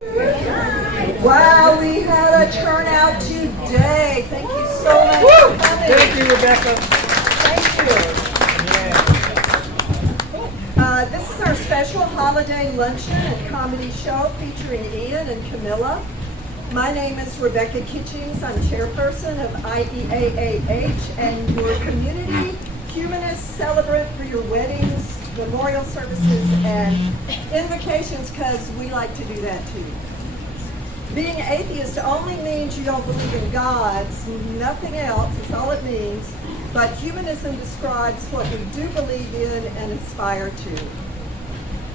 Wow, we had a turnout today. Thank you so much for coming. Thank you, Rebecca. Thank you. This is our special holiday luncheon and comedy show featuring Ian and Camilla. My name is Rebecca Kitchings. I'm chairperson of IEAAH and your community humanist celebrant for your weddings, memorial services, and invocations, because we like to do that too. Being atheist only means you don't believe in gods, nothing else, that's all it means. But humanism describes what we do believe in and aspire to.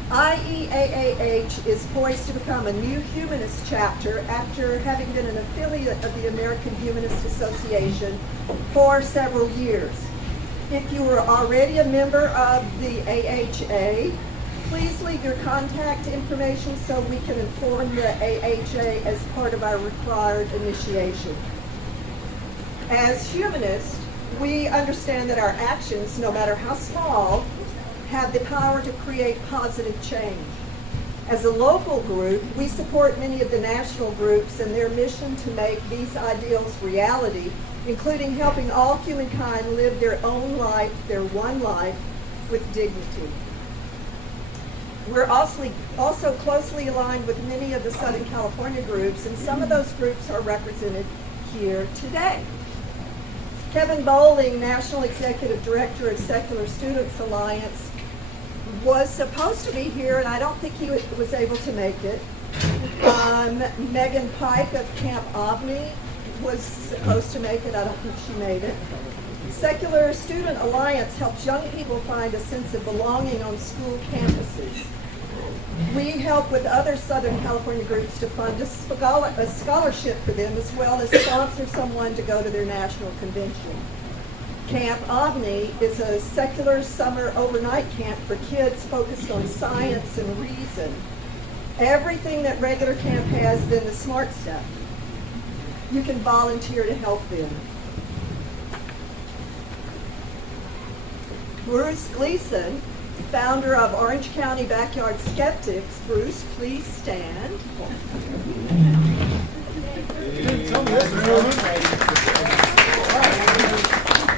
IEAAH is poised to become a new humanist chapter after having been an affiliate of the American Humanist Association for several years. If you are already a member of the AHA, please leave your contact information so we can inform the AHA as part of our required initiation. As humanists, we understand that our actions, no matter how small, have the power to create positive change. As a local group, we support many of the national groups in their mission to make these ideals reality, including helping all humankind live their own life, their one life, with dignity. We're also closely aligned with many of the Southern California groups, and some of those groups are represented here today. Kevin Bowling, National Executive Director of Secular Students Alliance, was supposed to be here, and I don't think he was able to make it. Megan Pike of Camp Omni was supposed to make it. I don't think she made it. Secular Student Alliance helps young people find a sense of belonging on school campuses. We help with other Southern California groups to fund a scholarship for them, as well as sponsor someone to go to their national convention. Camp Omni is a secular summer overnight camp for kids focused on science and reason. Everything that regular camp has, then the smart stuff. You can volunteer to help them. Bruce Gleason, founder of Orange County Backyard Skeptics. Bruce, please stand.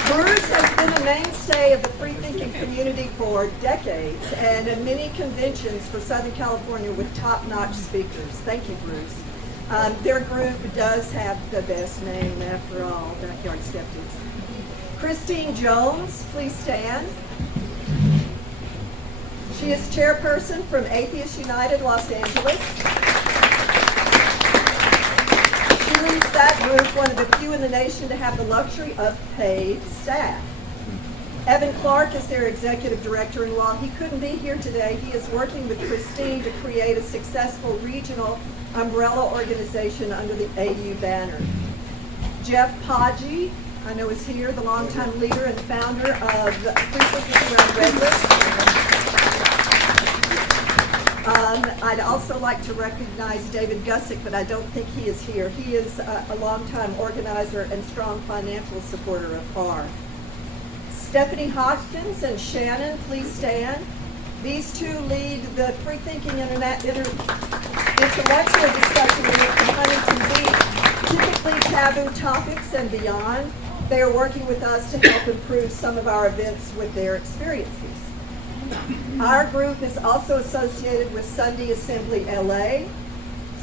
Bruce has been a mainstay of the free-thinking community for decades and at many conventions for Southern California with top-notch speakers. Thank you, Bruce. Their group does have the best name, after all, Backyard Skeptics. Christine Jones, please stand. She is chairperson from Atheist United Los Angeles. She leads that group, one of the few in the nation to have the luxury of paid staff. Evan Clark is their executive director, and while he couldn't be here today, he is working with Christine to create a successful regional umbrella organization under the AU banner. Jeff Podgy, I know is here, the longtime leader and founder of Free Thinkers Around Redwood. I'd also like to recognize David Gussick, but I don't think he is here. He is a longtime organizer and strong financial supporter of FAR. Stephanie Hoskins and Shannon, please stand. These two lead the Free Thinking intellectual discussion group in Huntington Beach, typically taboo topics and beyond. They are working with us to help improve some of our events with their experiences. Our group is also associated with Sunday Assembly LA,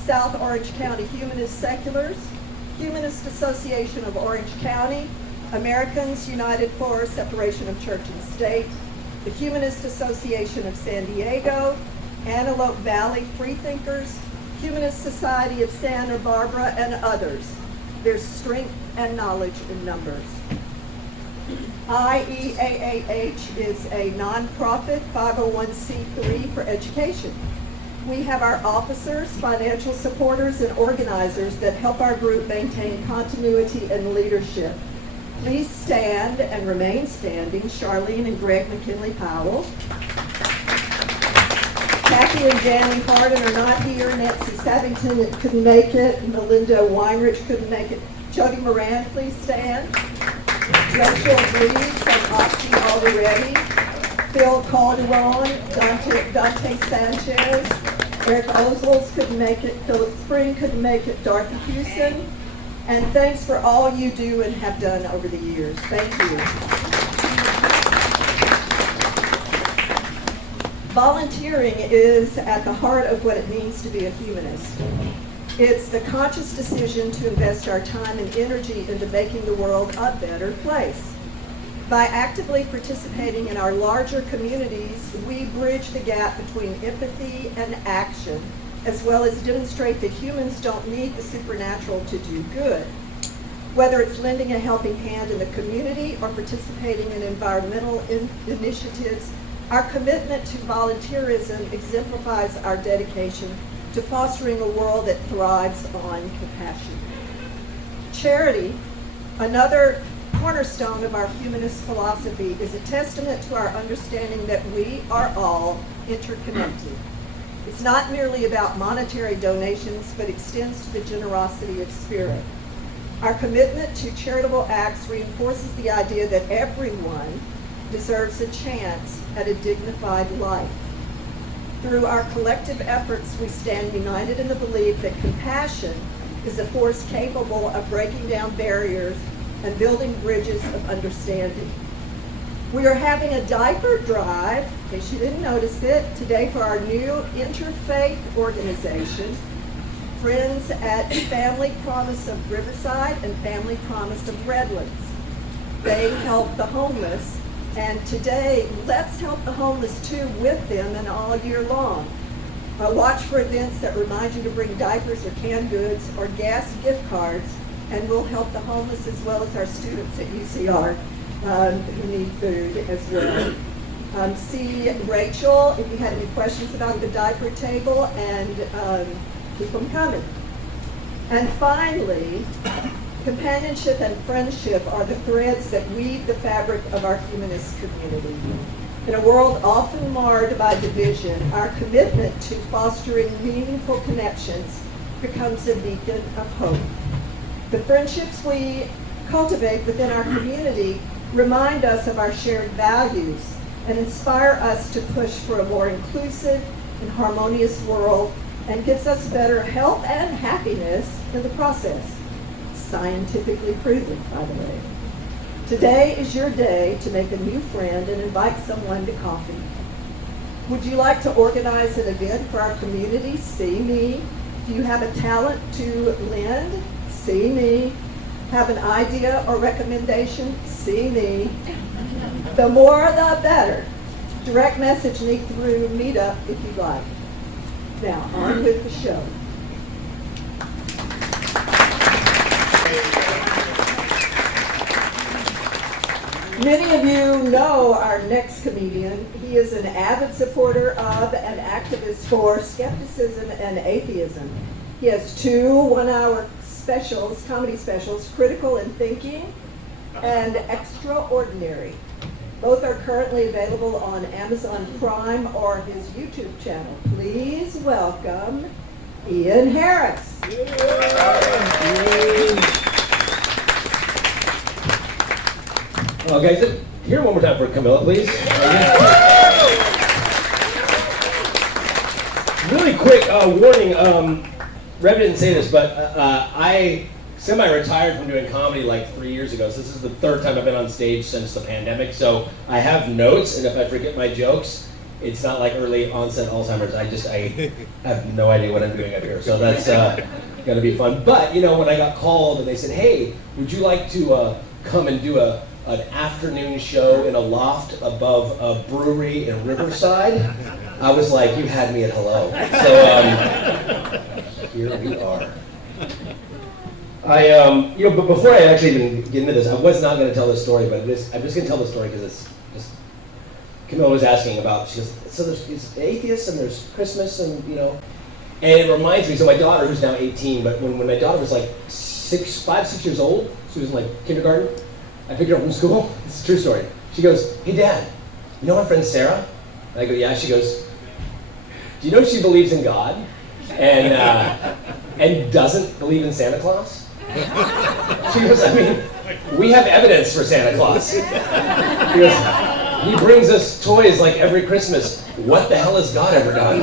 South Orange County Humanist Seculars, Humanist Association of Orange County, Americans United for Separation of Church and State, the Humanist Association of San Diego, Antelope Valley Freethinkers, Humanist Society of Santa Barbara, and others. There's strength and knowledge in numbers. IEAAH is a nonprofit 501c3 for education. We have our officers, financial supporters, and organizers that help our group maintain continuity and leadership. Please stand and remain standing. Charlene and Greg McKinley Powell. Kathy and Danny Harden are not here. Nancy Savington couldn't make it. Melinda Weinrich couldn't make it. Jody Moran, please stand. Rachel Reeves and Oxy Aldereti. Phil Calderon, Dante Sanchez, Eric Ozels couldn't make it, Philip Spring couldn't make it, Dorothy Hewson. And thanks for all you do and have done over the years. Thank you. Volunteering is at the heart of what it means to be a humanist. It's the conscious decision to invest our time and energy into making the world a better place. By actively participating in our larger communities, we bridge the gap between empathy and action, as well as demonstrate that humans don't need the supernatural to do good. Whether it's lending a helping hand in the community or participating in environmental initiatives, our commitment to volunteerism exemplifies our dedication to fostering a world that thrives on compassion. Charity, another cornerstone of our humanist philosophy, is a testament to our understanding that we are all interconnected. It's not merely about monetary donations, but extends to the generosity of spirit. Our commitment to charitable acts reinforces the idea that everyone deserves a chance at a dignified life. Through our collective efforts, we stand united in the belief that compassion is a force capable of breaking down barriers and building bridges of understanding. We are having a diaper drive, in case you didn't notice it, today for our new interfaith organization, Friends at Family Promise of Riverside and Family Promise of Redlands. They help the homeless, and today, let's help the homeless too with them and all year long. Watch for events that remind you to bring diapers or canned goods or gas gift cards, and we'll help the homeless as well as our students at UCR who need food as well. See Rachel if you had any questions about the diaper table, and keep them coming. And finally, companionship and friendship are the threads that weave the fabric of our humanist community. In a world often marred by division, our commitment to fostering meaningful connections becomes a beacon of hope. The friendships we cultivate within our community remind us of our shared values and inspire us to push for a more inclusive and harmonious world, and gives us better health and happiness in the process. Scientifically proven, by the way. Today is your day to make a new friend and invite someone to coffee. Would you like to organize an event for our community? See me. Do you have a talent to lend? See me. Have an idea or recommendation? See me. The more the better. Direct message me through Meetup if you'd like. Now, on with the show. Many of you know our next comedian. He is an avid supporter of and activist for skepticism and atheism. He has 2 one-hour specials, comedy specials, Critical and Thinking and Extraordinary. Both are currently available on Amazon Prime or his YouTube channel. Please welcome Ian Harris. Okay, here one more time for Camilla, please. Really quick warning. Rev didn't say this, but I semi-retired from doing comedy like 3 years ago. So this is the 3rd time I've been on stage since the pandemic. So I have notes, and if I forget my jokes, it's not like early onset Alzheimer's. I have no idea what I'm doing up here. So that's gonna be fun. But you know, when I got called and they said, "Hey, would you like to come and do an afternoon show in a loft above a brewery in Riverside?" I was like, "You had me at hello." So here we are. But before I actually even get into this, I was not going to tell this story, but I'm just going to tell the story because it's just, Camilla was asking about, she goes, so there's atheists and there's Christmas and, and it reminds me, so my daughter, who's now 18, but when my daughter was like 5, 6 years old, she was in like kindergarten, I picked her up from school, it's a true story. She goes, "Hey Dad, you know my friend Sarah?" And I go, "Yeah." She goes, "Do you know she believes in God and doesn't believe in Santa Claus?" She goes, "I mean, we have evidence for Santa Claus." He goes, "He brings us toys like every Christmas. What the hell has God ever done?"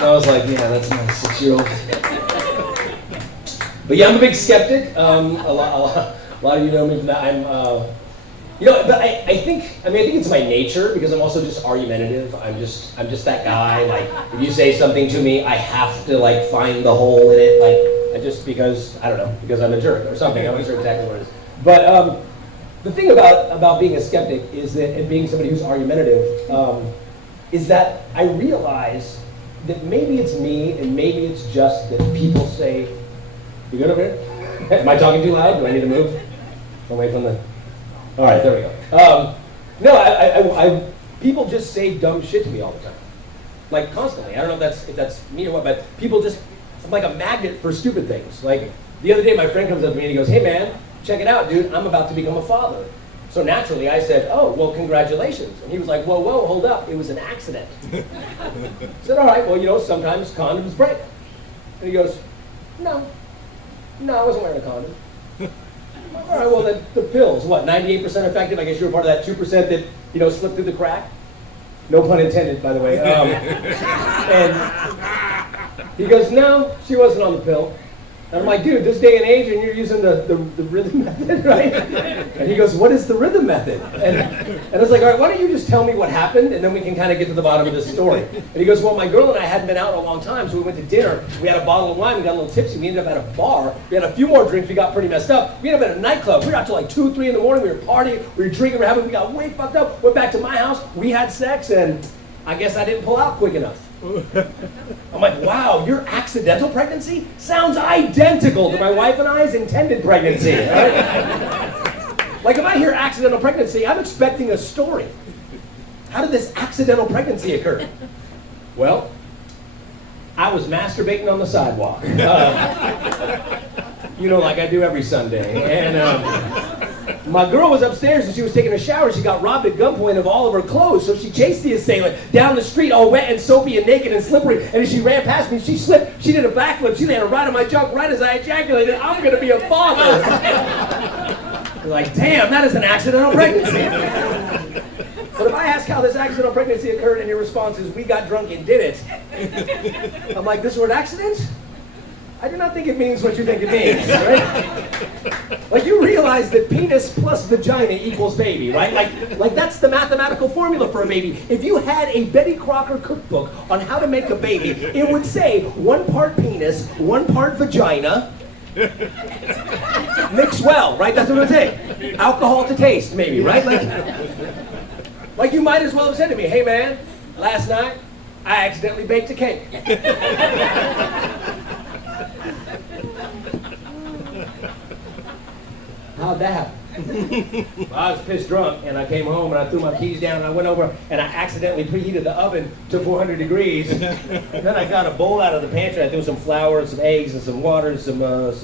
And I was like, yeah, that's my 6-year-old. But yeah, I'm a big skeptic. A lot of you know me from that. But I think it's my nature because I'm also just argumentative. I'm just that guy. Like, if you say something to me, I have to like find the hole in it. Like, because I'm a jerk or something. I'm not sure exactly what it is. But the thing about being a skeptic is that, and being somebody who's argumentative, is that I realize that maybe it's me and maybe it's just that people say, "You good over here? Am I talking too loud? Do I need to move?" Away from the. All right, there we go. No, people just say dumb shit to me all the time, like constantly. I don't know if that's me or what, but people just, I'm like a magnet for stupid things. Like the other day, my friend comes up to me and he goes, "Hey man, check it out, dude. I'm about to become a father." So naturally, I said, "Oh, well, congratulations." And he was like, "Whoa, hold up. It was an accident." I said, "All right, well, sometimes condoms break." And he goes, No, I wasn't wearing a condom." All right, well, the pills, what, 98% effective? I guess you were part of that 2% that, slipped through the crack? No pun intended, by the way. And he goes, "No, she wasn't on the pill." And I'm like, "Dude, this day and age, and you're using the rhythm method, right?" And he goes, "What is the rhythm method?" And I was like, "All right, why don't you just tell me what happened, and then we can kind of get to the bottom of this story." And he goes, "Well, my girl and I hadn't been out in a long time, so we went to dinner. We had a bottle of wine, we got a little tipsy, we ended up at a bar. We had a few more drinks, we got pretty messed up. We ended up at a nightclub. We were out till like 2, 3 in the morning, we were partying, we were drinking, we got way fucked up, went back to my house, we had sex, and I guess I didn't pull out quick enough." I'm like, "Wow, your accidental pregnancy sounds identical to my wife and I's intended pregnancy." Right? Like, if I hear accidental pregnancy, I'm expecting a story. How did this accidental pregnancy occur? Well, I was masturbating on the sidewalk. Like I do every Sunday. And my girl was upstairs and she was taking a shower. She got robbed at gunpoint of all of her clothes. So she chased the assailant down the street all wet and soapy and naked and slippery. And as she ran past me, she slipped. She did a backflip. She landed right on my junk right as I ejaculated. I'm going to be a father. Like, damn, that is an accidental pregnancy. But if I ask how this accidental pregnancy occurred and your response is, "We got drunk and did it," I'm like, "This word accident? I do not think it means what you think it means," right? Like, you realize that penis plus vagina equals baby, right? Like that's the mathematical formula for a baby. If you had a Betty Crocker cookbook on how to make a baby, it would say 1 part penis, 1 part vagina, mix well, right? That's what it would say. Alcohol to taste, maybe, right? Like you might as well have said to me, "Hey man, last night I accidentally baked a cake." How'd that happen? Well, I was pissed drunk, and I came home, and I threw my keys down, and I went over, and I accidentally preheated the oven to 400 degrees. And then I got a bowl out of the pantry. I threw some flour, and some eggs, and some water, and some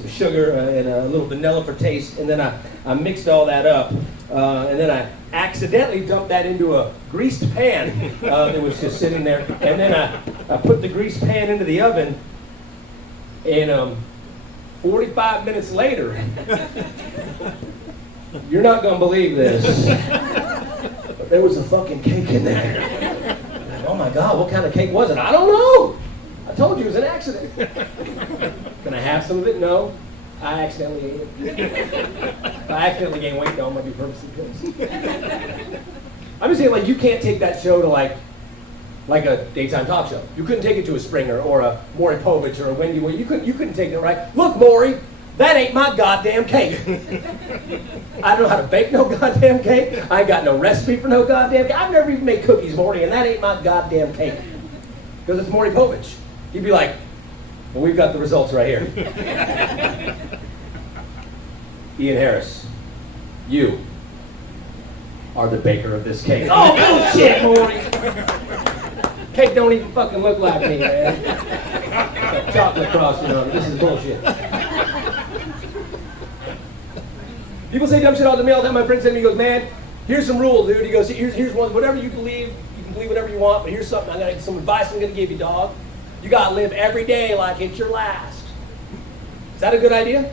sugar, and a little vanilla for taste. And then I mixed all that up, and then I accidentally dumped that into a greased pan that was just sitting there. And then I put the greased pan into the oven, and 45 minutes later, you're not going to believe this, but there was a fucking cake in there. Oh my God, what kind of cake was it? I don't know. I told you it was an accident. Can I have some of it? No. I accidentally ate it. If I accidentally gained weight, no, it might be purposely pills. I'm just saying, like, you can't take that show to like a daytime talk show. You couldn't take it to a Springer or a Maury Povich or a Wendy. You couldn't take it, right? "Look, Maury, that ain't my goddamn cake. I don't know how to bake no goddamn cake. I ain't got no recipe for no goddamn cake. I've never even made cookies, Maury, and that ain't my goddamn cake." Because it's Maury Povich. He'd be like, "Well, we've got the results right here." Ian Harris, you are the baker of this cake. Oh, bullshit, Maury. Cake don't even fucking look like me, man. Got chocolate frosting on it. This is bullshit. People say dumb shit all to me all the time. My friend said to me, he goes, "Man, here's some rules, dude." He goes, here's one, whatever you believe, you can believe whatever you want, but here's something, some advice I'm gonna give you, dog. You gotta live every day like it's your last. Is that a good idea?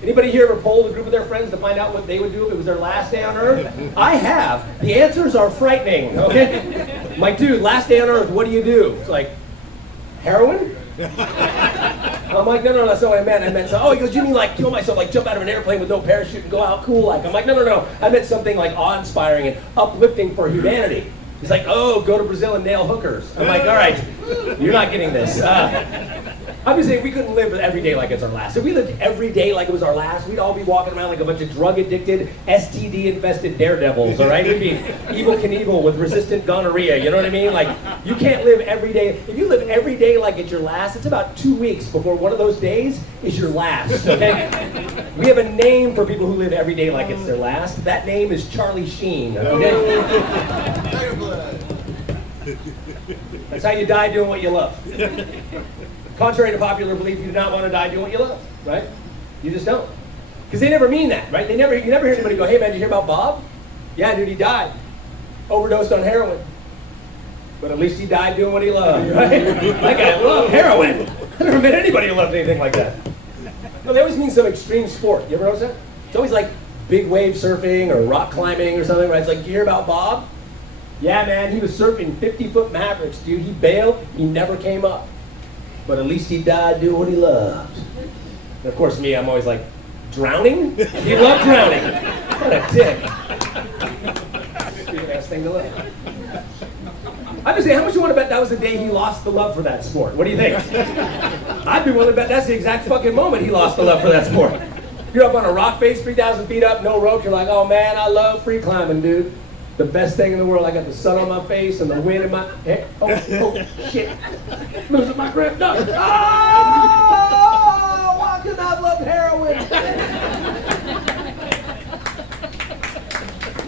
Anybody here ever polled a group of their friends to find out what they would do if it was their last day on Earth? I have. The answers are frightening, okay? I'm like, "Dude, last day on Earth, what do you do?" It's like, heroin? I'm like, no, that's not what I meant. I meant, he goes, you mean like kill myself, like jump out of an airplane with no parachute and go out cool like? I'm like, no. I meant something like awe-inspiring and uplifting for humanity. He's like, oh, go to Brazil and nail hookers. I'm like, all right, you're not getting this. I'm just saying we couldn't live every day like it's our last. If we lived every day like it was our last, we'd all be walking around like a bunch of drug-addicted, STD-infested daredevils, all right? We'd be Evel Knievel with resistant gonorrhea, you know what I mean? Like, you can't live every day. If you live every day like it's your last, it's about 2 weeks before one of those days is your last, okay? We have a name for people who live every day like it's their last. That name is Charlie Sheen, okay? That's how you die doing what you love. Contrary to popular belief, you do not want to die doing what you love, right? You just don't. Because they never mean that, right? You never hear anybody go, hey man, did you hear about Bob? Yeah, dude, he died. Overdosed on heroin. But at least he died doing what he loved, right? That guy loved heroin. I never met anybody who loved anything like that. No, they always mean some extreme sport. You ever notice that? It's always like big wave surfing or rock climbing or something, right? It's like, you hear about Bob? Yeah, man, he was surfing 50-foot Mavericks, dude. He bailed, he never came up. But at least he died doing what he loved. And of course, me, I'm always like, drowning? He loved drowning. What a dick. Stupid ass thing to love. I'm just saying, how much you want to bet that was the day he lost the love for that sport? What do you think? I'd be willing to bet that's the exact fucking moment he lost the love for that sport. You're up on a rock face, 3,000 feet up, no rope. You're like, oh man, I love free climbing, dude. The best thing in the world. I got the sun on my face and the wind in my head. Oh, shit. Losing my grip. No. Oh, why could I love heroin?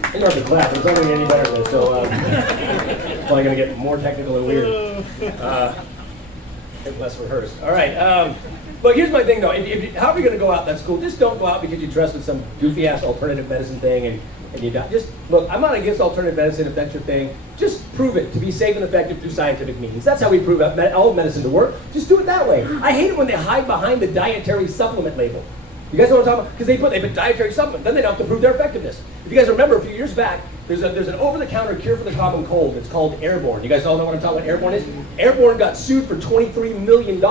I'm going to clap. It's not going to get any better than this, so it's probably going to get more technical and weird. Less rehearsed. All right. But here's my thing, though. How are we going to go out? That's cool. Just don't go out because you trusted some goofy-ass alternative medicine thing and you die. Just look, I'm not against alternative medicine if that's your thing. Just prove it to be safe and effective through scientific means. That's how we prove all medicine to work. Just do it that way. I hate it when they hide behind the dietary supplement label. You guys know what I'm talking about? Because they put dietary supplement, then they don't have to prove their effectiveness. If you guys remember, a few years back, there's an over-the-counter cure for the common cold. It's called Airborne. You guys all know what I'm talking about? Airborne is. Airborne got sued for $23 million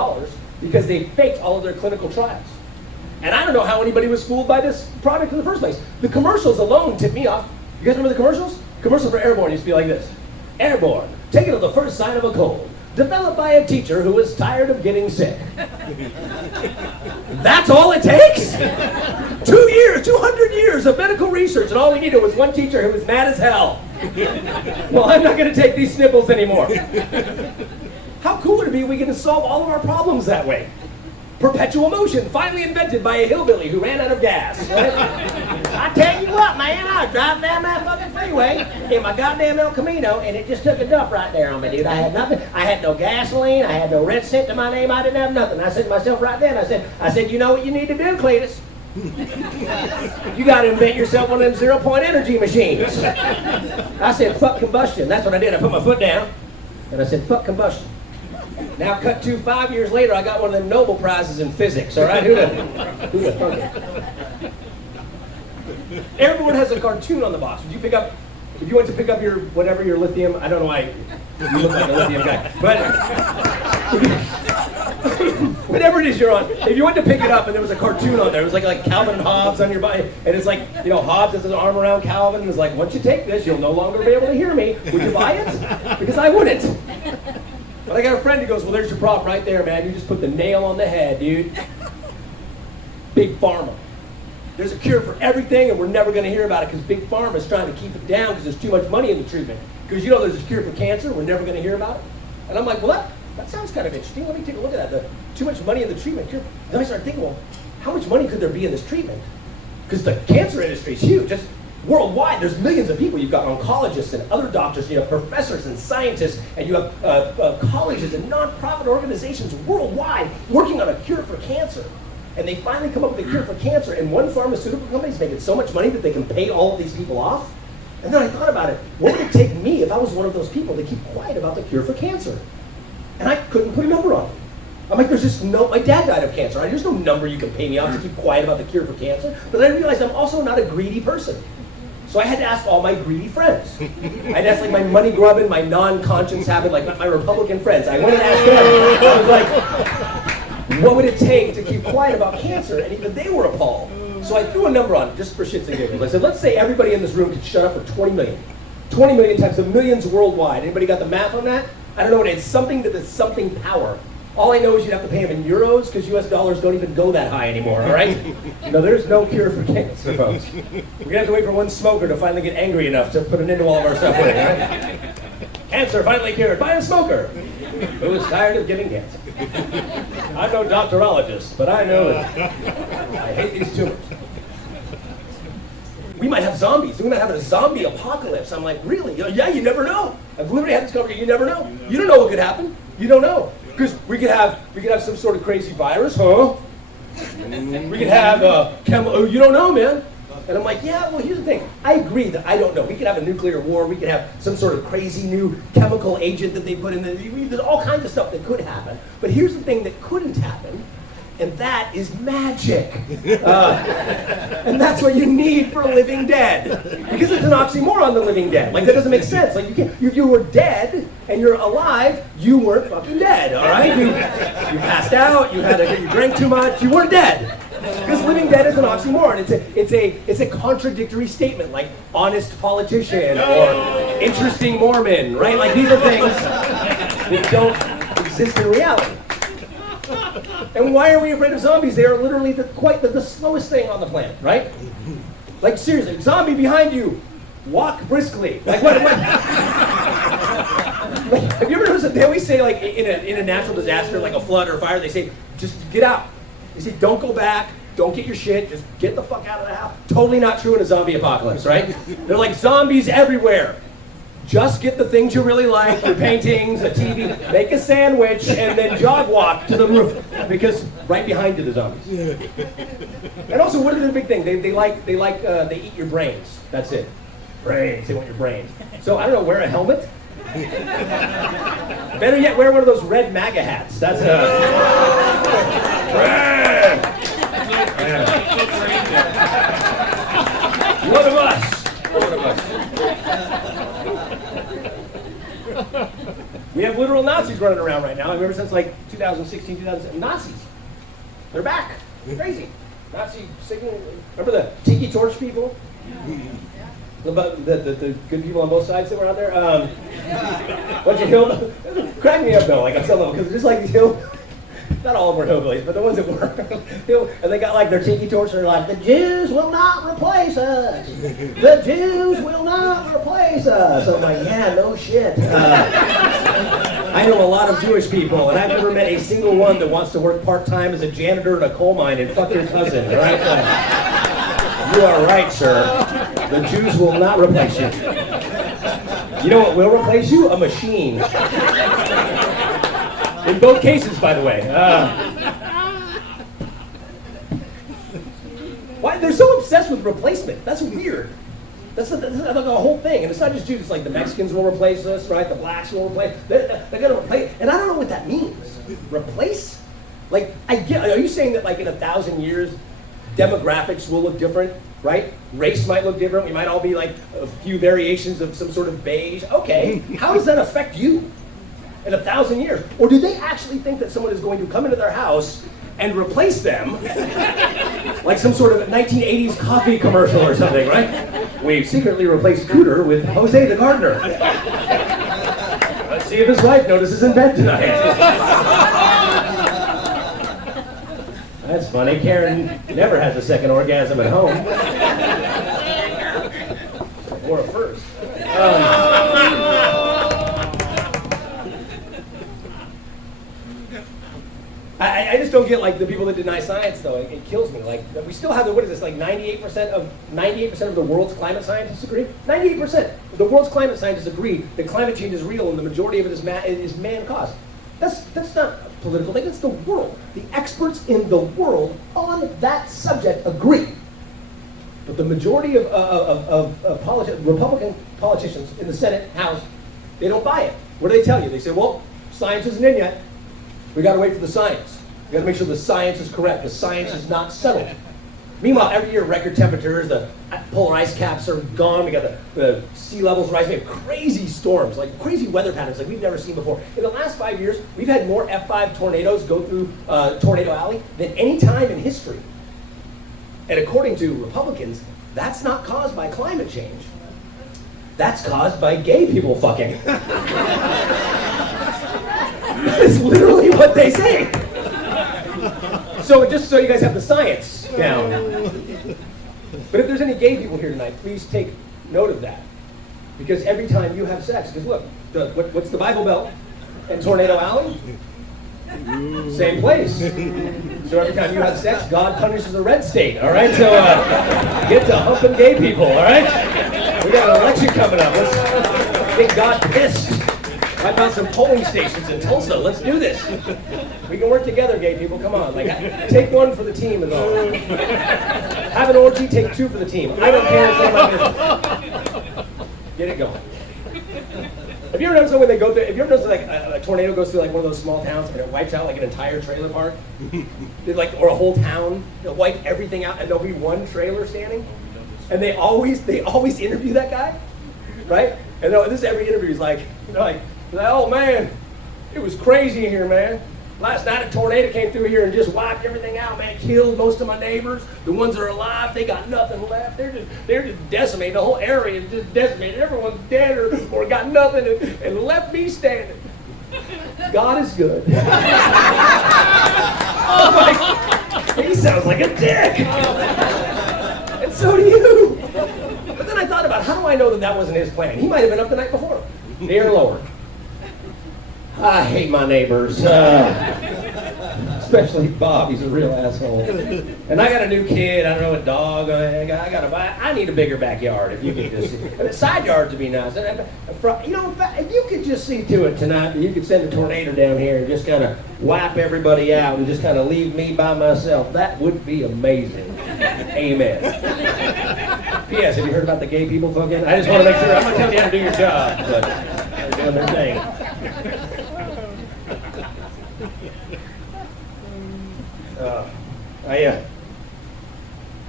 because they faked all of their clinical trials. And I don't know how anybody was fooled by this product in the first place. The commercials alone tipped me off. You guys remember the commercials? Commercial for Airborne used to be like this. Airborne, take it on the first sign of a cold. Developed by a teacher who was tired of getting sick. That's all it takes? 200 years of medical research, and all we needed was one teacher who was mad as hell. Well, I'm not going to take these sniffles anymore. How cool would it be if we could solve all of our problems that way? Perpetual motion, finally invented by a hillbilly who ran out of gas. Right? I tell you what, man, I was driving down that fucking freeway in my goddamn El Camino, and it just took a dump right there on me, dude. I had nothing. I had no gasoline. I had no red cent to my name. I didn't have nothing. I said to myself right then, I said, you know what you need to do, Cletus? You got to invent yourself one of them 0-point energy machines. I said, fuck combustion. That's what I did. I put my foot down, and I said, fuck combustion. Now, cut to 5 years later, I got one of them Nobel Prizes in physics, all right? Who'd have thunk it? Airborne has a cartoon on the box. Would you pick up, if you went to pick up your, whatever, your lithium, I don't know why you look like a lithium guy, but whatever it is you're on, if you went to pick it up and there was a cartoon on there, it was like Calvin and Hobbes on your body, and it's like, you know, Hobbes has his arm around Calvin and is like, once you take this, you'll no longer be able to hear me. Would you buy it? Because I wouldn't. But I got a friend who goes, well, there's your problem right there, man. You just put the nail on the head, dude. Big Pharma. There's a cure for everything, and we're never going to hear about it because Big Pharma is trying to keep it down because there's too much money in the treatment. Because you know there's a cure for cancer, we're never going to hear about it. And I'm like, well, that sounds kind of interesting. Let me take a look at that. Too much money in the treatment cure. Then I started thinking, well, how much money could there be in this treatment? Because the cancer industry is huge. Just worldwide, there's millions of people. You've got oncologists and other doctors, you have professors and scientists, and you have colleges and nonprofit organizations worldwide working on a cure for cancer. And they finally come up with a cure for cancer, and one pharmaceutical company is making so much money that they can pay all of these people off. And then I thought about it. What would it take me if I was one of those people to keep quiet about the cure for cancer? And I couldn't put a number on it. I'm like, there's just no, my dad died of cancer. There's no number you can pay me off to keep quiet about the cure for cancer. But then I realized I'm also not a greedy person. So I had to ask all my greedy friends. I had to ask like my money grubbing, my non-conscience having, like my Republican friends. I went and asked them. I was like, what would it take to keep quiet about cancer? And even they were appalled. So I threw a number on it, just for shits and giggles. I said, let's say everybody in this room could shut up for 20 million. 20 million times the millions worldwide. Anybody got the math on that? I don't know. It's something that is something power. All I know is you'd have to pay them in euros because US dollars don't even go that high anymore, all right? There's no cure for cancer, folks. We're going to have to wait for one smoker to finally get angry enough to put an end to all of our suffering, right? Cancer finally cured by a smoker who is tired of giving cancer. I'm no doctorologist, but I know that I hate these tumors. We might have zombies. We might have a zombie apocalypse. I'm like, really? Yeah, you never know. I've literally had this conversation. You never know. You don't know what could happen. You don't know. Because we could have some sort of crazy virus, huh? We could have you don't know, man. And I'm like, yeah, well, here's the thing. I agree that I don't know. We could have a nuclear war. We could have some sort of crazy new chemical agent that they put in there. There's all kinds of stuff that could happen. But here's the thing that couldn't happen, and that is magic. And that's what you need for a living dead. Because it's an oxymoron, the living dead. Like, that doesn't make sense. Like, you can't, if you were dead and you're alive, you weren't fucking dead, all right? You passed out, you drank too much, you weren't dead. Because living dead is an oxymoron. It's a contradictory statement, like honest politician or interesting Mormon, right? Like, these are things that don't exist in reality. And why are we afraid of zombies? They are literally the slowest thing on the planet, right? Like, seriously, zombie behind you, walk briskly. Like, what? Like, have you ever noticed that they always say, like, in a natural disaster, like a flood or a fire, they say, just get out. They say, don't go back, don't get your shit, just get the fuck out of the house. Totally not true in a zombie apocalypse, right? They're like zombies everywhere. Just get the things you really like, your paintings, a TV, make a sandwich, and then jog walk to the roof. Because right behind you, the zombies. And also, what are the big thing? They eat your brains. That's it. Brains, they want your brains. So, I don't know, wear a helmet? Better yet, wear one of those red MAGA hats. That's one of us. One of us. We have literal Nazis running around right now. I remember since like 2016, 2017. Nazis. They're back. Crazy. Nazi signal. Remember the tiki torch people? The good people on both sides that were out there? Bunch of hill. Crack me up though, like on some level, because just like these hill. Not all of them were hillbillies, but the ones that were. And they got like their tiki torch, and they're like, the Jews will not replace us. The Jews will not replace us. So I'm like, yeah, no shit. I know a lot of Jewish people, and I've never met a single one that wants to work part-time as a janitor in a coal mine and fuck your cousin, all right? You are right, sir. The Jews will not replace you. You know what will replace you? A machine. In both cases, by the way. Why they're so obsessed with replacement? That's weird. That's the whole thing. And it's not just Jews. It's like the Mexicans will replace us, right? The blacks will replace. They're going to replace. And I don't know what that means. Replace? Like, I get. Are you saying that like in 1,000 years, demographics will look different, right? Race might look different. We might all be like a few variations of some sort of beige. Okay. How does that affect you? In 1,000 years? Or do they actually think that someone is going to come into their house and replace them like some sort of 1980s coffee commercial or something, right? We've secretly replaced Cooter with Jose the gardener. Let's see if his wife notices in bed tonight. That's funny. Karen never has a second orgasm at home. Or a first. I just don't get like the people that deny science though. It kills me. Like we still have what is this? Like 98% of the world's climate scientists agree. 98% of the world's climate scientists agree that climate change is real and the majority of it is man-caused. That's not a political thing. It's the world. The experts in the world on that subject agree. But the majority of Republican politicians in the Senate, House, they don't buy it. What do they tell you? They say, well, science isn't in yet. We got to wait for the science. We got to make sure the science is correct. The science is not settled. Meanwhile, every year, record temperatures, the polar ice caps are gone, we got the sea levels rising, we have crazy storms, like crazy weather patterns like we've never seen before. In the last 5 years, we've had more F5 tornadoes go through Tornado Alley than any time in history. And according to Republicans, that's not caused by climate change. That's caused by gay people fucking. That's literally what they say. So just so you guys have the science down. But if there's any gay people here tonight, please take note of that. Because every time you have sex, because look, what's the Bible Belt and Tornado Alley? Same place. So every time you have sex, God punishes the red state, all right? So get to humping gay people, all right? We got an election coming up. Let's get God pissed. I found some polling stations in Tulsa. Let's do this. We can work together, gay people. Come on. Like, take one for the team and all. Have an orgy, take two for the team. I don't care. It's not my business. Get it going. Have you ever noticed when they go through, have you ever noticed like a tornado goes through like one of those small towns and it wipes out like an entire trailer park? Or a whole town? They'll wipe everything out and there'll be one trailer standing? And they always interview that guy, right? And this is every interview. He's like, oh man, it was crazy in here, man. Last night a tornado came through here and just wiped everything out, man. Killed most of my neighbors. The ones that are alive, they got nothing left. They're just decimated. The whole area is just decimated. Everyone's dead or got nothing and left me standing. God is good. I'm like, he sounds like a dick. And so do you. But then I thought about, how do I know that wasn't his plan? He might have been up the night before. The air lowered. I hate my neighbors, especially Bob. He's a real asshole. And I got a new kid. I don't know, a dog. I need a bigger backyard. If you could just, and a side yard to be nice. If you could just see to it tonight that you could send a tornado down here and just kind of wipe everybody out and just kind of leave me by myself, that would be amazing. Amen. P.S. Have you heard about the gay people fucking? I just want to make sure. I'm not telling you how to do your job, but they're doing their thing.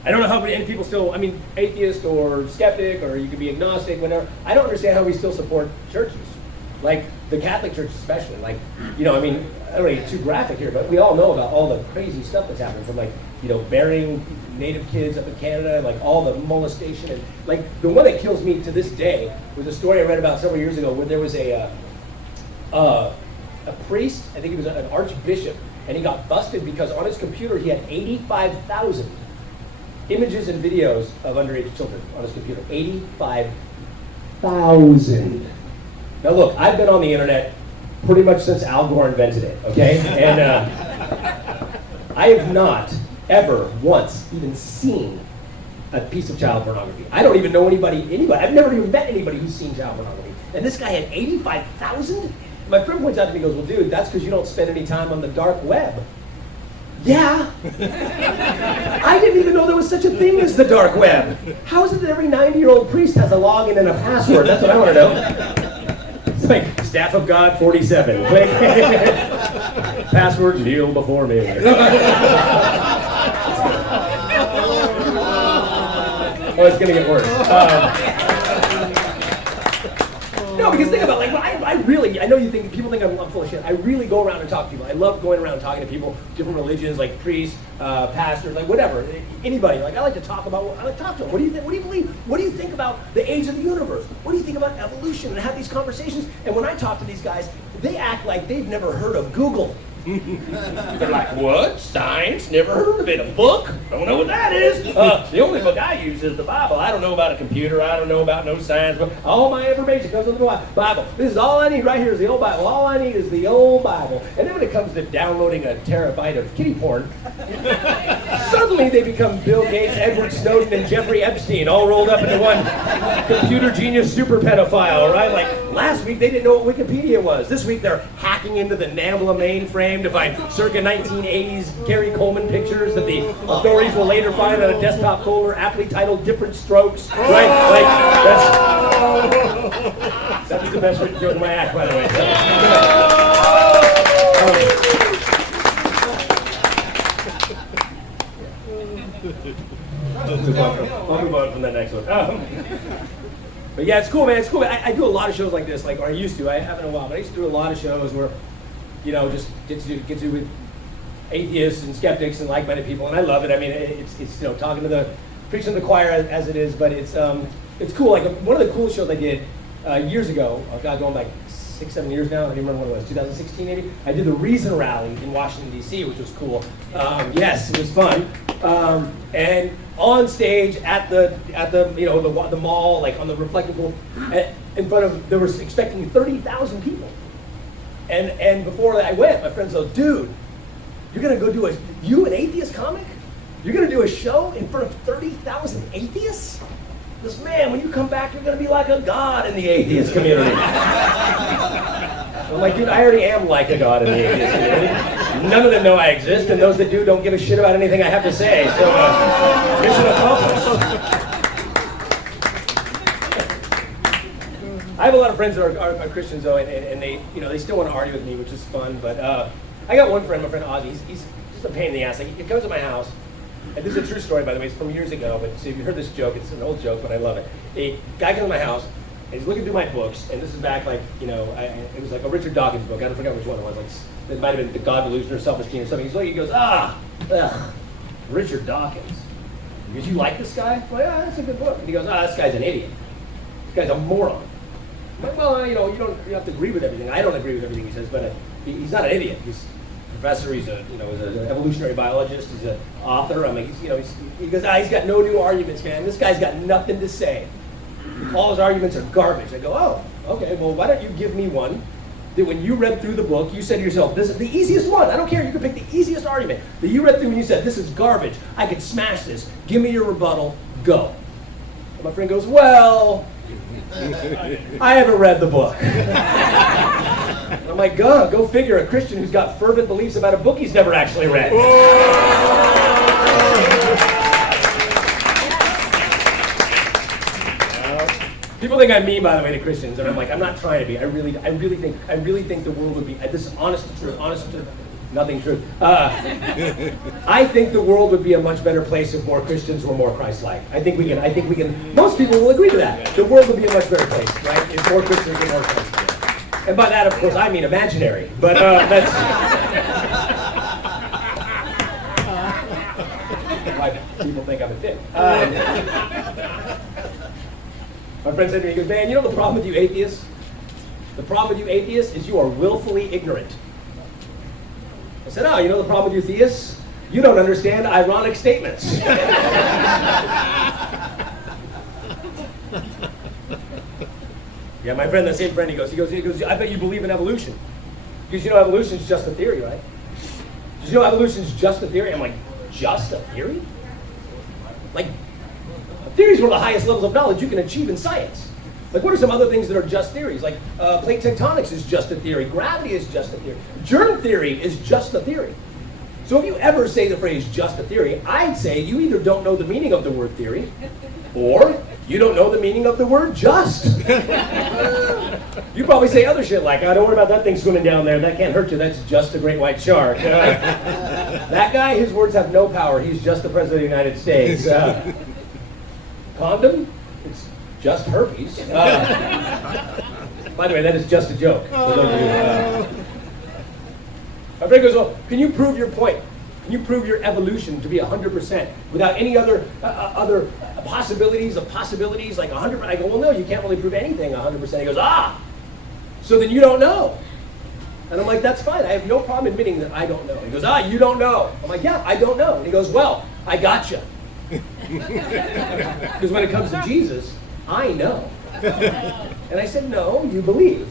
I don't know how many people still, atheist or skeptic, or you could be agnostic, whatever. I don't understand how we still support churches. Like the Catholic Church especially. Like, I don't want to get too graphic here, but we all know about all the crazy stuff that's happening from burying native kids up in Canada, like all the molestation. And like the one that kills me to this day was a story I read about several years ago where there was a priest, I think he was an archbishop, and he got busted because on his computer he had 85,000 images and videos of underage children on his computer. 85,000. Now look, I've been on the internet pretty much since Al Gore invented it, okay? And I have not ever once even seen a piece of child pornography. I don't even know anybody, I've never even met anybody who's seen child pornography. And this guy had 85,000? My friend points out to me, he goes, well, dude, that's because you don't spend any time on the dark web. Yeah. I didn't even know there was such a thing as the dark web. How is it that every 90-year-old priest has a login and a password? That's what I want to know. It's like, Staff of God 47. Password, kneel before me. Oh, it's going to get worse. No, because think about I know people think I'm full of shit. I really go around and talk to people. I love going around and talking to people, different religions, like priests, pastors, like whatever, anybody. Like I like to talk to them. What do you believe? What do you think about the age of the universe? What do you think about evolution? And have these conversations. And when I talk to these guys, they act like they've never heard of Google. They're like, what? Science? Never heard of it. A book? Don't know what that is. The only book I use is the Bible. I don't know about a computer. I don't know about no science. But all my information comes from the Bible. This is all I need right here is the old Bible. All I need is the old Bible. And then when it comes to downloading a terabyte of kiddie porn, suddenly they become Bill Gates, Edward Snowden, and Jeffrey Epstein all rolled up into one computer genius super pedophile, right? Like last week they didn't know what Wikipedia was. This week they're hacking into the NAMBLA mainframe to find circa 1980s Gary Coleman pictures that the authorities will later find on a desktop folder aptly titled Different Strokes, right? Like, that was the best written joke in my act, by the way. I'll move on from the next one. But yeah, it's cool, man. It's cool. I do a lot of shows like this, or I used to. I haven't in a while, but I used to do a lot of shows where, just get to do with atheists and skeptics and like-minded people, and I love it. I mean, it's talking to preaching to the choir as it is, but it's cool. Like one of the coolest shows I did years ago. God, going like 6-7 years now. I don't even remember when it was. 2016 maybe. I did the Reason Rally in Washington D.C., which was cool. Yes, it was fun. And on stage at the the mall, like on the reflective pool, in front of, there was expecting 30,000 people. And before I went, my friends go, dude, you're gonna go do an atheist comic? You're gonna do a show in front of 30,000 atheists? This man, when you come back, you're gonna be like a god in the atheist community. I'm like, dude, I already am like a god in the atheist community. None of them know I exist, and those that do don't give a shit about anything I have to say. So, mission accomplished. I have a lot of friends that are Christians though, and they still want to argue with me, which is fun. But I got one friend, my friend Ozzy. He's just a pain in the ass. Like, he comes to my house. And this is a true story, by the way. It's from years ago, but see, if you heard this joke, it's an old joke, but I love it. A guy comes to my house, and he's looking through my books, and this is back like, it was like a Richard Dawkins book. I don't forget which one it was. Like, it might have been The God, Delusion, or Self-Esteem or something. He's looking, he goes, Richard Dawkins. He goes, you like this guy? I'm like, that's a good book. And he goes, this guy's an idiot. This guy's a moron. I'm like, well, you don't have to agree with everything. I don't agree with everything he says, but he's not an idiot. He's professor. He's an evolutionary biologist. He's an author. I mean, he goes, he's got no new arguments, man. This guy's got nothing to say. All his arguments are garbage. I go, oh, okay. Well, why don't you give me one that when you read through the book, you said to yourself, this is the easiest one. I don't care. You can pick the easiest argument that you read through and you said, this is garbage. I could smash this. Give me your rebuttal. Go. And my friend goes, well, I haven't read the book. I'm like, go figure, a Christian who's got fervent beliefs about a book he's never actually read. People think I'm mean, by the way, to Christians, and I'm like, I'm not trying to be. I really think the world would be. This is honest to truth, nothing true. I think the world would be a much better place if more Christians were more Christ-like. I think we can. Most people will agree to that. The world would be a much better place, right? If more Christians were more Christ-like. And by that, of course, I mean imaginary. But that's why people think I'm a dick. My friend said to me, he goes, man, you know the problem with you atheists? The problem with you atheists is you are willfully ignorant. I said, you know the problem with you theists? You don't understand ironic statements. Yeah, my friend, the same friend, he goes, I bet you believe in evolution. Because you know evolution is just a theory, right? Did you know evolution is just a theory? I'm like, just a theory? Like, theories are one of the highest levels of knowledge you can achieve in science. Like, what are some other things that are just theories? Like, plate tectonics is just a theory. Gravity is just a theory. Germ theory is just a theory. So if you ever say the phrase just a theory, I'd say you either don't know the meaning of the word theory, or you don't know the meaning of the word just. You probably say other shit like, don't worry about that thing swimming down there. That can't hurt you. That's just a great white shark. That guy, his words have no power. He's just the president of the United States. Condom? It's just herpes. By the way, that is just a joke. My friend goes, well, can you prove your point? Can you prove your evolution to be 100% without any other possibilities of possibilities, like 100%? I go, well, no, you can't really prove anything 100%. He goes, so then you don't know. And I'm like, that's fine. I have no problem admitting that I don't know. He goes, you don't know. I'm like, yeah, I don't know. And he goes, well, I gotcha. Because when it comes to Jesus, I know. And I said, no, you believe.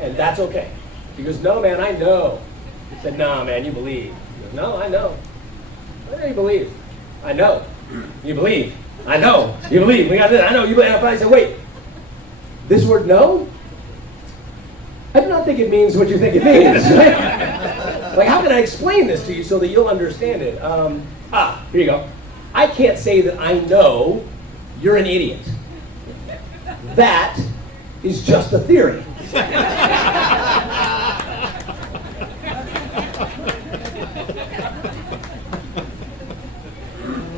And that's okay. He goes, no, man, I know. I said, nah, man, you believe. He goes, no, I know. I know you believe. I know. You believe. I know. You believe. We got this. I know. You believe. And I said, wait, this word no? I do not think it means what you think it means. Like, how can I explain this to you so that you'll understand it? Here you go. I can't say that I know you're an idiot. That is just a theory.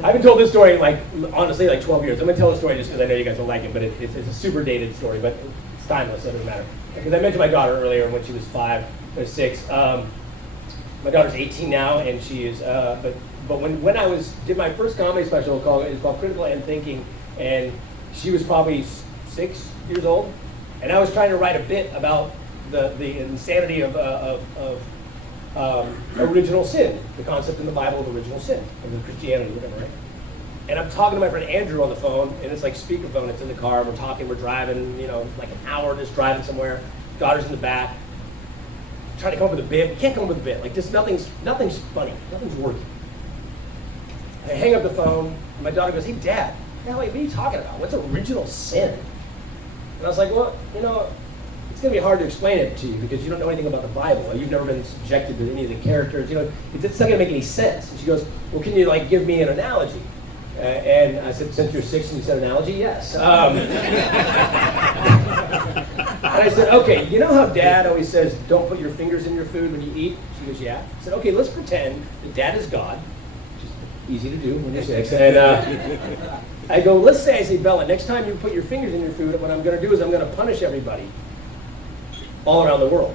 I haven't told this story like honestly like 12 years. I'm gonna tell the story just because I know you guys will like it, but it's a super dated story, but it's timeless, so it doesn't matter. Because I mentioned my daughter earlier when she was 5 or 6. My daughter's 18 now, and she is. But when I did my first comedy special it's called Critical and Thinking, and she was probably 6 years old, and I was trying to write a bit about the insanity of original sin, the concept in the Bible of original sin, of Christianity, whatever, right? And I'm talking to my friend Andrew on the phone, and it's like speakerphone, it's in the car, we're talking, we're driving, like an hour just driving somewhere, daughter's in the back, trying to come up with a bit, we can't come up with a bit, like just nothing's funny, nothing's working. I hang up the phone, and my daughter goes, "Hey Dad, what are you talking about? What's original sin?" And I was like, well, it's going to be hard to explain it to you because you don't know anything about the Bible. You've never been subjected to any of the characters. It's not going to make any sense. And she goes, well, can you give me an analogy? And I said, since you're 6 and you said analogy, yes. And I said, okay, you know how Dad always says, don't put your fingers in your food when you eat? She goes, yeah. I said, okay, let's pretend that Dad is God, which is easy to do when you're 6. And I go, let's say, I say, Bella, next time you put your fingers in your food, what I'm going to do is I'm going to punish everybody all around the world.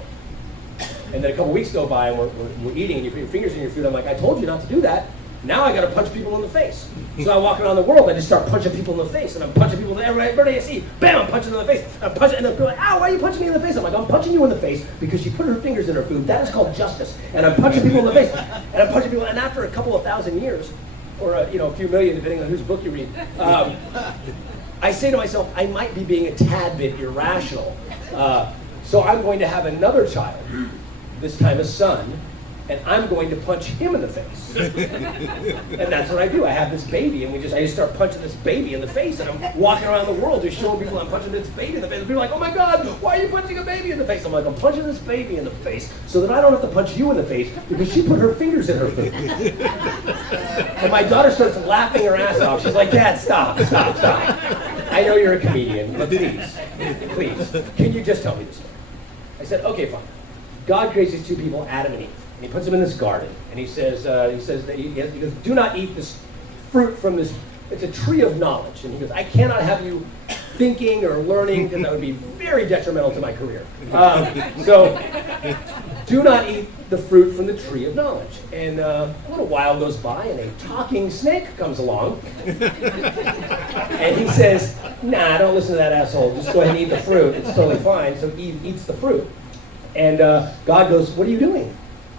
And then a couple weeks go by and we're eating and you put your fingers in your food. I'm like, I told you not to do that. Now I got to punch people in the face. So I walk around the world, I just start punching people in the face. And I'm punching people, everybody I see, bam, I'm punching them in the face. I'm punching, and they're like, ow, why are you punching me in the face? I'm like, I'm punching you in the face because she put her fingers in her food. That is called justice. And I'm punching people in the face. And I'm punching people, and after a couple of thousand years, or a few million, depending on whose book you read, I say to myself, I might be being a tad bit irrational. So I'm going to have another child, this time a son, and I'm going to punch him in the face. And that's what I do. I have this baby, and I just start punching this baby in the face, and I'm walking around the world just showing people I'm punching this baby in the face. And people are like, oh my God, why are you punching a baby in the face? I'm like, I'm punching this baby in the face so that I don't have to punch you in the face because she put her fingers in her food. And my daughter starts laughing her ass off. She's like, Dad, stop. I know you're a comedian, but please, can you just tell me this story? I said, okay, fine. God creates these two people, Adam and Eve, and he puts them in this garden, and he says that he goes, do not eat this fruit from this. It's a tree of knowledge, and he goes, I cannot have you thinking or learning because that would be very detrimental to my career. So do not eat the fruit from the tree of knowledge. And a little while goes by, and a talking snake comes along, and he says, nah, don't listen to that asshole. Just go ahead and eat the fruit. It's totally fine. So Eve eats the fruit. And God goes, what are you doing?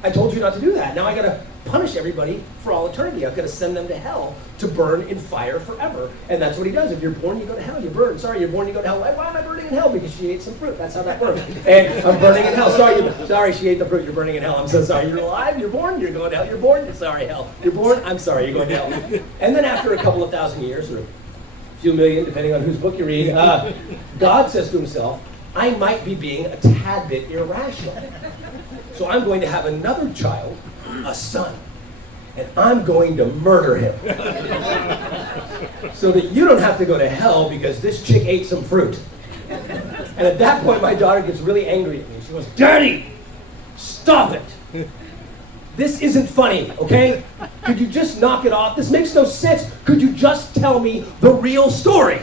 I told you not to do that. Now I got to punish everybody for all eternity. I've got to send them to hell to burn in fire forever. And that's what he does. If you're born, you go to hell. You burn. Sorry, you're born, you go to hell. Why am I burning in hell? Because she ate some fruit. That's how that works. And I'm burning in hell. Sorry, she ate the fruit. You're burning in hell. I'm so sorry. You're alive. You're born. You're going to hell. You're born. You're sorry, hell. You're born. I'm sorry. You're going to hell. And then after a couple of thousand years, or a few million, depending on whose book you read, God says to himself, I might be being a tad bit irrational. So I'm going to have another child, a son, and I'm going to murder him. So that you don't have to go to hell because this chick ate some fruit. And at that point, my daughter gets really angry at me. She goes, Daddy, stop it. This isn't funny, okay? Could you just knock it off? This makes no sense. Could you just tell me the real story?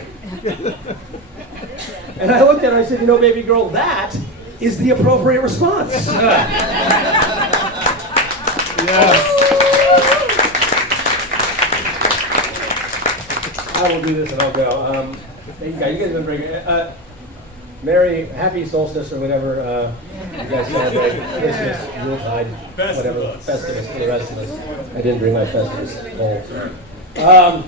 And I looked at her and I said, baby girl, that is the appropriate response. I will do this and I'll go. You guys have been very good. Merry, happy solstice or whatever you guys celebrate. Christmas, Yuletide, whatever, Festivus for the rest of us. I didn't bring my Festivus bowl.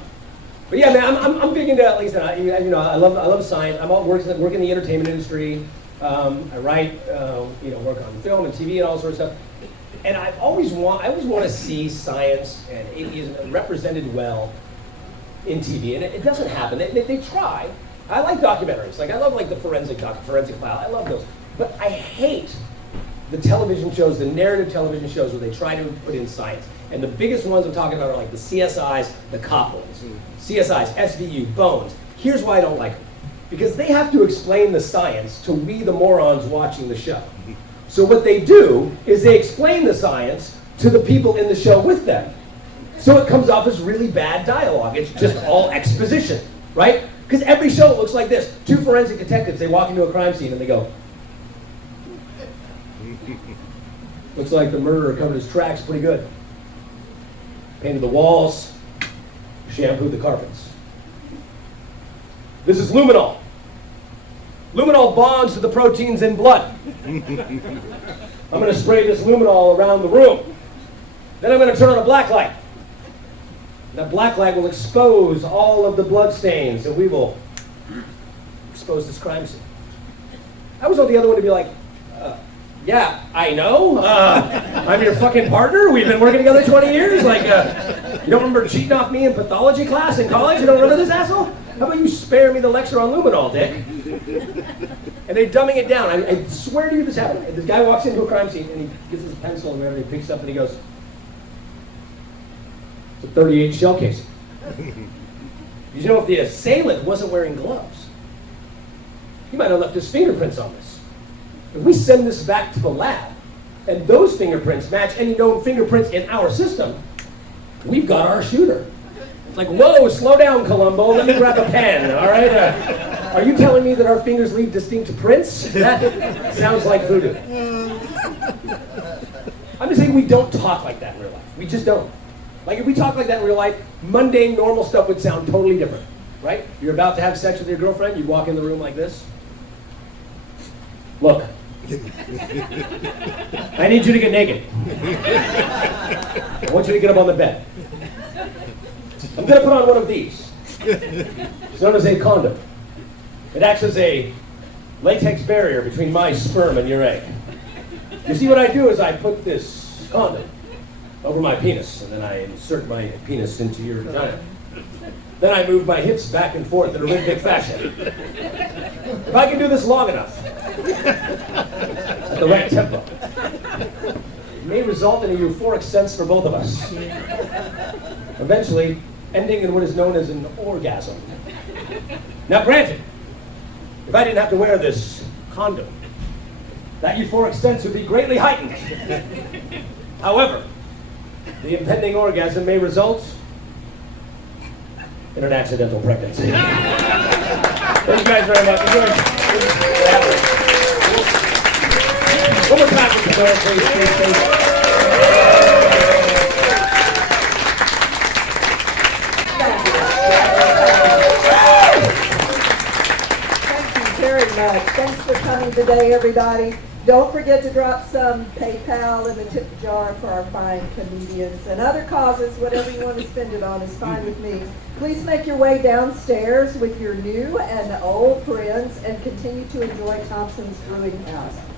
But yeah, man, I'm big into, at least, I love science. I'm all working in the entertainment industry. I write, work on film and TV and all sorts of stuff. And I always want to see science and atheism represented well in TV, and it doesn't happen. They try. I like documentaries. I love the forensic file. I love those. But I hate the television shows, the narrative television shows where they try to put in science. And the biggest ones I'm talking about are the CSIs, the cop ones. CSIs, SVU, Bones. Here's why I don't like them. Because they have to explain the science to we, the morons, watching the show. So what they do is they explain the science to the people in the show with them. So it comes off as really bad dialogue. It's just all exposition, right? Because every show looks like this. Two forensic detectives, they walk into a crime scene and they go, looks like the murderer covered his tracks pretty good. Painted the walls, shampooed the carpets. This is luminol. Luminol bonds to the proteins in blood. I'm going to spray this luminol around the room. Then I'm going to turn on a black light. That black light will expose all of the blood stains, and we will expose this crime scene. I was on the other one to be like, yeah, I know. I'm your fucking partner. We've been working together 20 years. Like, you don't remember cheating off me in pathology class in college? You don't remember this, asshole? How about you spare me the lecture on luminol, dick? And they're dumbing it down. I swear to you this happened. This guy walks into a crime scene, and he gets his pencil and whatever, he picks up and he goes, it's a 38 shell casing. You know, if the assailant wasn't wearing gloves, he might have left his fingerprints on this. If we send this back to the lab, and those fingerprints match any known fingerprints in our system, we've got our shooter. It's like, whoa, slow down, Columbo. Let me grab a pen, all right? Are you telling me that our fingers leave distinct prints? That sounds like voodoo. I'm just saying we don't talk like that in real life. We just don't. Like, if we talk like that in real life, mundane, normal stuff would sound totally different, right? You're about to have sex with your girlfriend, you'd walk in the room like this. Look, I need you to get naked. I want you to get up on the bed. I'm going to put on one of these. It's known as a condom. It acts as a latex barrier between my sperm and your egg. You see, what I do is I put this condom over my penis, and then I insert my penis into your vagina. Then I move my hips back and forth in a rhythmic fashion. If I can do this long enough, at the right tempo, it may result in a euphoric sense for both of us. Eventually, ending in what is known as an orgasm. Now granted, if I didn't have to wear this condom, that euphoric sense would be greatly heightened. However, the impending orgasm may result in an accidental pregnancy. Thank you guys very much. One more time for the Claire, please. Very much. Thanks for coming today, everybody. Don't forget to drop some PayPal in the tip jar for our fine comedians and other causes. Whatever you want to spend it on is fine with me. Please make your way downstairs with your new and old friends and continue to enjoy Thompson's Brewing House.